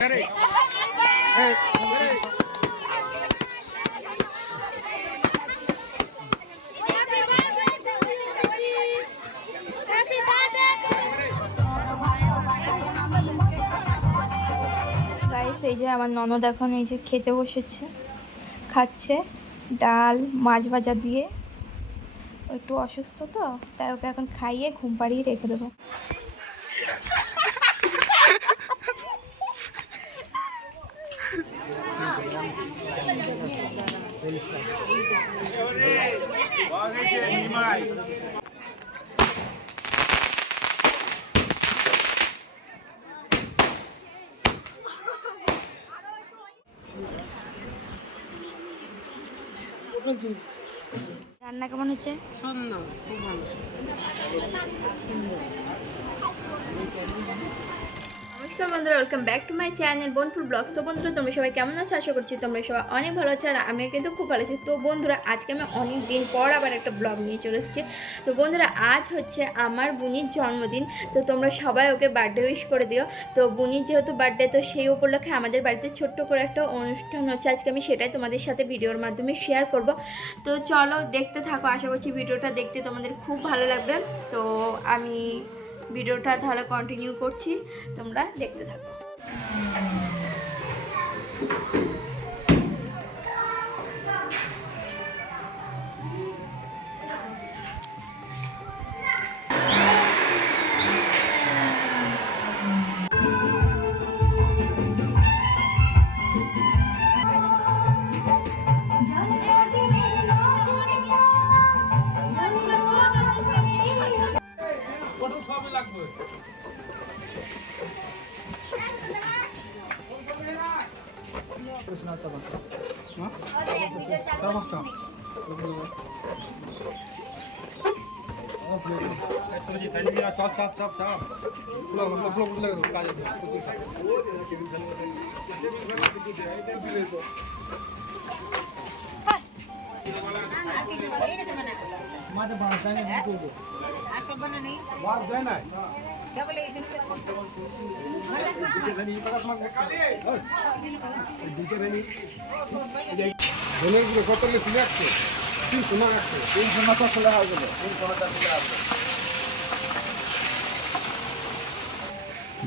Guys, এই যে আমার ননদ এখন এই যে খেতে বসেছে, খাচ্ছে ডাল মাছ ভাজা দিয়ে। একটু অসুস্থ তো, তাই ওকে এখন খাইয়ে ঘুম পাড়িয়ে রেখে দেবো। রান্না কেমন হচ্ছে? সুন্দর, খুব ভালো। নমস্কার বন্ধুরা, welcome back to my channel বন্ধুর ব্লগস। তো বন্ধুরা, তোমরা সবাই কেমন আছো? আশা করছি তোমরা সবাই অনেক ভালো আছো, আর আমিও কিন্তু খুব ভালো আছি। তো বন্ধুরা, আজকে আমি অনেক দিন পর আবার একটা ব্লগ নিয়ে চলে এসেছি। তো বন্ধুরা, আজ হচ্ছে আমার বুনির জন্মদিন। তো তোমরা সবাই ওকে বার্থডে উইশ করে দিও। তো বুনির যেহেতু বার্থডে, তো সেই উপলক্ষে আমাদের বাড়িতে ছোট্ট করে একটা অনুষ্ঠান হচ্ছে আজকে। আমি সেটাই তোমাদের সাথে ভিডিওর মাধ্যমে শেয়ার করব। তো চলো দেখতে থাকো, আশা করছি ভিডিওটা দেখতে তোমাদের খুব ভালো লাগবে। তো আমি ভিডিওটা তাহলে কন্টিনিউ করছি, তোমরা দেখতে থাকো।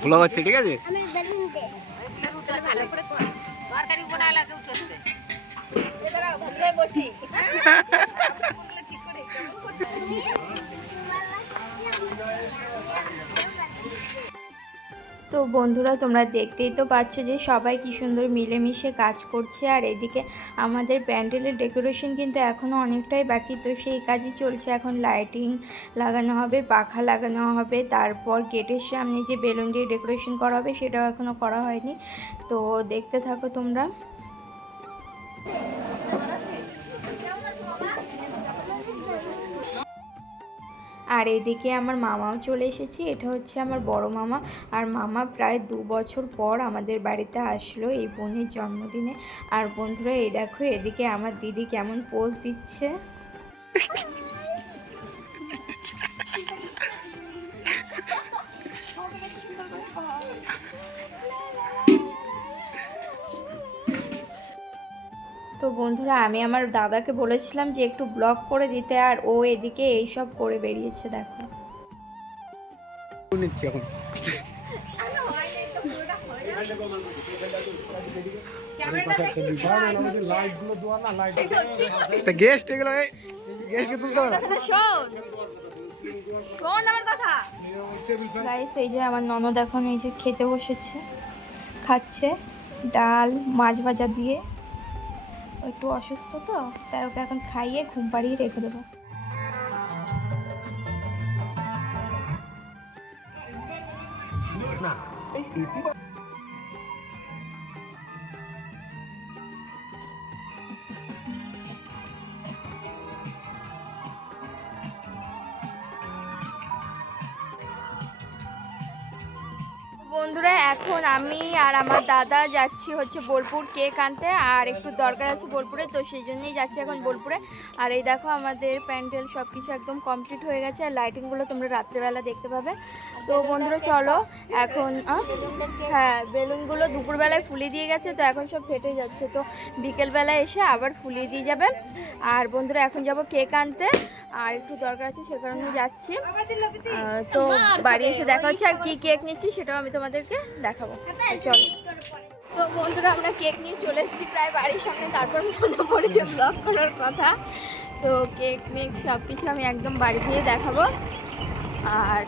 ব্লগ হচ্ছে, ঠিক আছে। তো বন্ধুরা, তোমরা দেখতেই তো পাচ্ছ যে সবাই কি সুন্দর মিলেমিশে কাজ করছে। আর এদিকে আমাদের প্যান্ডেলের ডেকোরেশন কিন্তু এখনও অনেকটাই বাকি। তো সেই কাজই চলছে, এখন লাইটিং লাগানো হবে, পাখা লাগানো হবে, তারপর গেটের সামনে যে বেলুন দিয়ে ডেকোরেশন করা হবে সেটাও এখনও করা হয়নি। তো দেখতে থাকো তোমরা। আর এদিকে আমার মামাও চলে এসেছে। এটা হচ্ছে আমার বড় মামা। আর মামা প্রায় 2 বছর পর আমাদের বাড়িতে আসলো এই বোনের জন্মদিনে। আর বন্ধুরা, এই দেখো এদিকে আমার দিদি কেমন পোজ দিচ্ছে। তো বন্ধুরা, আমি আমার দাদাকে বলেছিলাম যে একটু ব্লগ করে দিতে, আর ও এদিকে এইসব করে বেরিয়েছে। দেখো গেস্ট এগুলো, গেস্টকে তুলতে হবে না। গাইস, এই যে আমার ননদ এখন এই যে খেতে বসেছে, খাচ্ছে ডাল মাছ ভাজা দিয়ে। একটু অসুস্থ তো, তাই ওকে এখন খাইয়ে ঘুম পাড়িয়ে রেখে দেবো। বন্ধুরা এখন আমি আর আমার দাদা যাচ্ছি হচ্ছে বোলপুর কেক আনতে, আর একটু দরকার আছে বোলপুরে, তো সেই জন্যই যাচ্ছি এখন বোলপুরে। আর এই দেখো আমাদের প্যান্ডেল সব কিছু একদম কমপ্লিট হয়ে গেছে, আর লাইটিংগুলো তোমরা রাত্রেবেলা দেখতে পাবে। তো বন্ধুরা চলো এখন হ্যাঁ, বেলুনগুলো দুপুরবেলায় ফুলিয়ে দিয়ে গেছে, তো এখন সব ফেটে যাচ্ছে, তো বিকেলবেলায় এসে আবার ফুলিয়ে দিয়ে যাবে। আর বন্ধুরা এখন যাব কেক আনতে, আর একটু দরকার আছে সে কারণে যাচ্ছি। তো বাড়ি এসে দেখা হচ্ছে, আর কি কেক নিচ্ছি সেটাও আমি তোমাদেরকে দেখাবো। চলো। তো বন্ধুরা আমরা কেক নিয়ে চলে এসেছি প্রায় বাড়ির সামনে, তারপর মনে পড়েছে ব্লগ করার কথা। তো কেক মেক সব কিছু আমি একদম বাড়ি দিয়ে দেখাবো। আর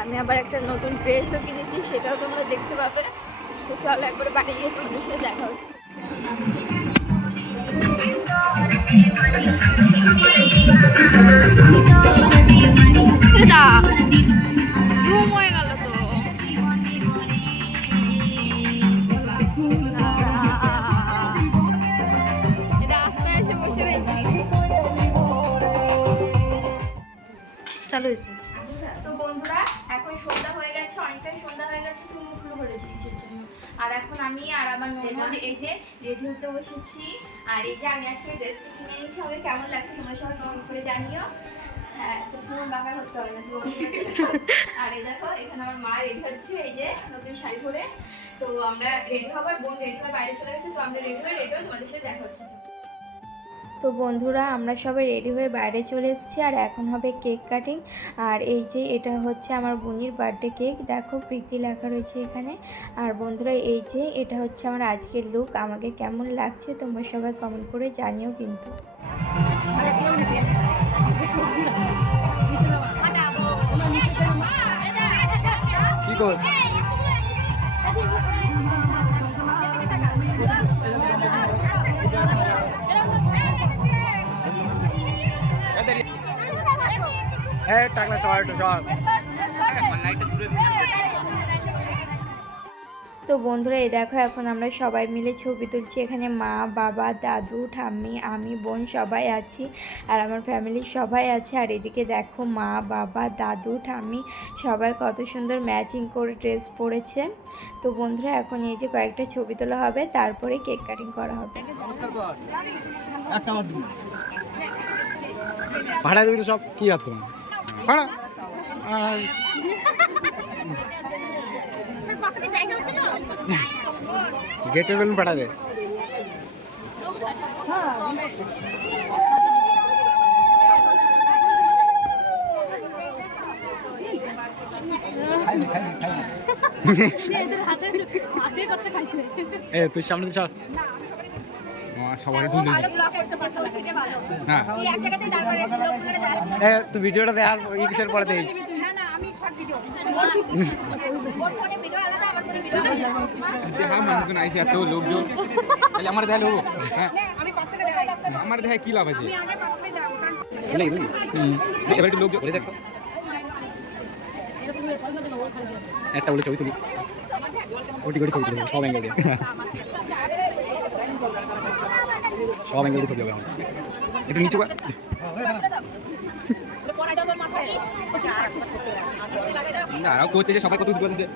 আমি আবার একটা নতুন ড্রেসও কিনেছি, সেটাও তোমরা দেখতে পাবে। তো চলো একবার বাড়ি গিয়ে তোমাদের সাথে দেখা হচ্ছে। জুম হয়ে গেল তো। এটা আস্তে এসে বসে রয়েছি। চালু হয়েছে। তো বন্ধুরা এখন সন্ধ্যা হয়ে গেছে, অনেকটাই সন্ধ্যা হয়ে গেছে, তুমি মুখগুলো করেছি কিসের জন্য। আর এখন আমি আর আমার ননদ এই যে রেডি হতে বসেছি। আর এই যে আমি আজকে ড্রেসটা কিনে নিয়েছি, আমাকে কেমন লাগছে তোমরা সবাই কমেন্ট করে জানিও। হ্যাঁ, তো ফোন বাঁকা করতে হবে না। আর এই দেখো এখানে আমার মা রেডি হচ্ছে, এই যে নতুন শাড়ি পরে। তো আমরা রেডি হবার, বোন রেডি হয়ে বাইরে চলে গেছে, তো আমরা রেডি হয়ে তোমাদের সাথে দেখা হচ্ছে। তো বন্ধুরা আমরা সবাই রেডি হয়ে বাইরে চলে এসেছি, আর এখন হবে কেক কাটিং। আর এই যে এটা হচ্ছে আমার বোনির বার্থডে কেক, দেখো প্রীতি লেখা রয়েছে এখানে। আর বন্ধুরা এই যে এটা হচ্ছে আমার আজকের লুক, আমাকে কেমন লাগছে তোমরা সবাই কমেন্ট করে জানিও কিন্তু। কি কর টাকা চল চল। তো বন্ধুরা এই দেখো এখন আমরা সবাই মিলে ছবি তুলছি, এখানে মা বাবা দাদু ঠাম্মি আমি বোন সবাই আছি, আর আমার ফ্যামিলির সবাই আছে। আর এদিকে দেখো মা বাবা দাদু ঠাম্মি সবাই কত সুন্দর ম্যাচিং করে ড্রেস পরেছে। তো বন্ধুরা এখন এই যে কয়েকটা ছবি তোলা হবে, তারপরে কেক কাটিং করা হবে। ভাড়া দিবি তো সব কি আর তোমার ভাড়া গেটের বেলুন পাঠা দে। এ তুই সামনে চল, সবাই তুই ভিডিওটা দে আর এই কিসের পরে দেখ। মানুষজন আইসি এত লোকজন, তাহলে আমার দেখা লোক, হ্যাঁ আমার দেখা কি লাভ আছে। এবার একটু লোকজন বলে যাক, একটা বলে ছবি তুলি, ওটি করে ছবি তুলি, সব অ্যাঙ্গেল দিয়ে, সব অ্যাঙ্গেল দিয়ে ছবি হবে। একটু নিচু কর, না করতে যে সবাই কত কিছু করতেছে।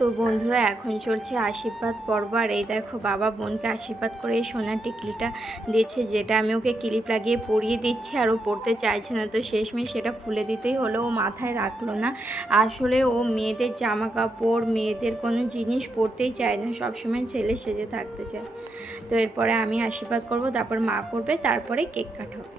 তো বন্ধুরা এখন চলছে আশীর্বাদ পর্ব, আর এই দেখো বাবা বোনকে আশীর্বাদ করে এই সোনার টিকলিটা দিয়েছে, যেটা আমি ওকে ক্লিপ লাগিয়ে পরিয়ে দিচ্ছি, আর ও পড়তে চাইছে না, তো শেষমেশ সেটা খুলে দিতেই হলো, ও মাথায় রাখলো না। আসলে ও মেয়েদের জামা কাপড় মেয়েদের কোনো জিনিস পরতেই চায় না, সবসময় ছেলে সেজে থাকতে চায়। তো এরপরে আমি আশীর্বাদ করব, তারপর মা করবে, তারপরে কেক কাট হবে।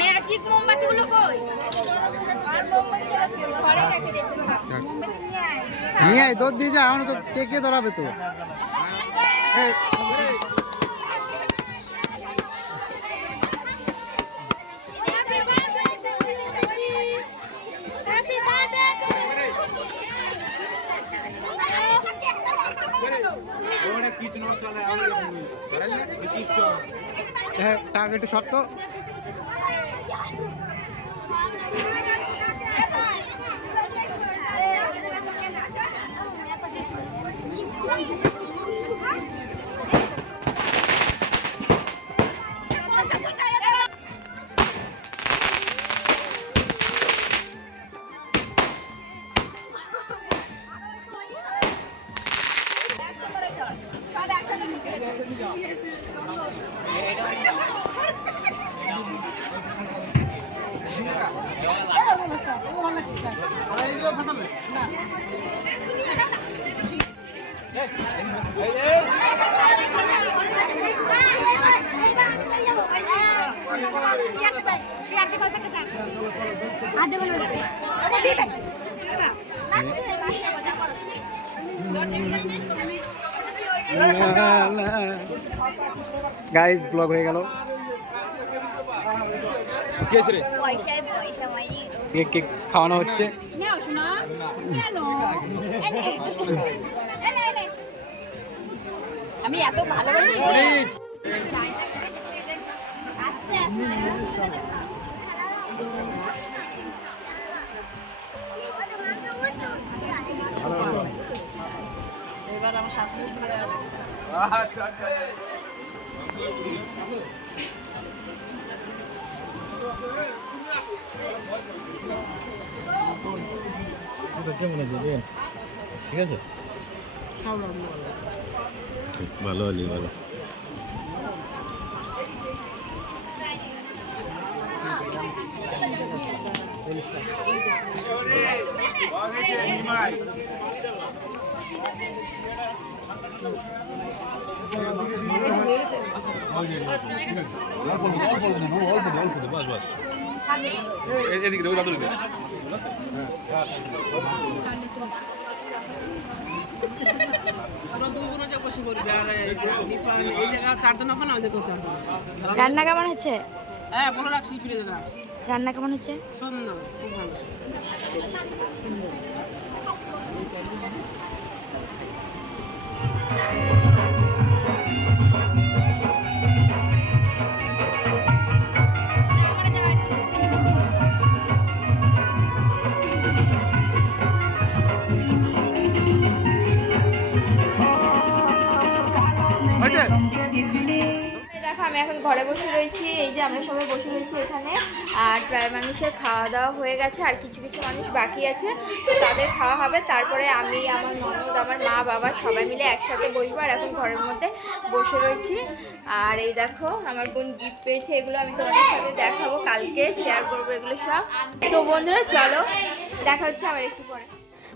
ম্যাজিক মোমবাতিগুলো কই? আর মোমবাতি নিয়ে আয় দৌড় দিয়ে যা, এখন তো কে দৌড়াবে তো। এই, টাক একটু শক্ত। গাইস ব্লগ হয়ে গেল। কেক খাওয়ানো হচ্ছে। আমি এত ভালোবাসি। এবার আমার শাশুড়ি কেমন আছে ঠিক আছে, ভালো হলি ভালো। রান্না কেমন হচ্ছে? হ্যাঁ ভালো লাগছে। ফিরে দেখা রান্না কেমন হচ্ছে? সুন্দর, খুব ভালো। দেখো আমি এখন ঘরে বসে রয়েছি, এই যে আমরা সবাই বসে রয়েছি এখানে। আর প্রায় মানুষের খাওয়া দাওয়া হয়ে গেছে, আর কিছু কিছু মানুষ বাকি আছে, তো তাদের খাওয়া হবে। তারপরে আমি, আমার ননদ, আমার মা বাবা সবাই মিলে একসাথে বসবো। আর এখন ঘরের মধ্যে বসে রয়েছি। আর এই দেখো আমার বোন গিফট পেয়েছে, এগুলো আমি তোমাদের সাথে দেখাবো, কালকে শেয়ার করবো এগুলো সব। তো বন্ধুরা চলো দেখা হচ্ছে আবার একটু পরে।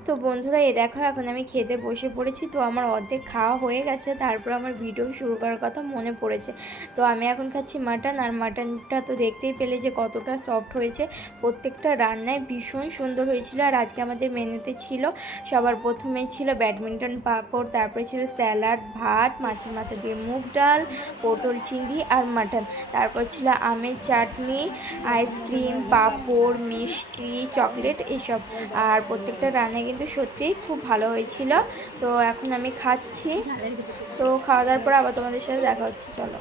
তো বন্ধুরা এই দেখো এখন আমি খেতে বসে পড়েছি। তো আমার অর্ধেক খাওয়া হয়ে গেছে, তারপর আমার ভিডিও শুরু করার কথা মনে পড়েছে। তো আমি এখন খাচ্ছি মাটন। আর মাটনটা তো দেখতেই পেলে যে কতটা সফট হয়েছে, প্রত্যেকটা রান্নায় ভীষণ সুন্দর হয়েছিল। আর আজকে আমাদের মেনুতে ছিল, সবার প্রথমে ছিল ব্যাডমিন্টন পাঁপড়, তারপরে ছিল স্যালাড, ভাত, মাছের মাথা দিয়ে মুগ ডাল, পটল চিংড়ি আর মাটন, তারপর ছিল আমের চাটনি, আইসক্রিম, পাঁপড়, মিষ্টি, চকলেট এইসব। আর প্রত্যেকটা রান্না কিন্তু সত্যিই খুব ভালো হয়েছিল। তো এখন আমি খাচ্ছি। তো খাওয়া দাওয়ার পর আবার তোমাদের সাথে দেখা হচ্ছে, চলো।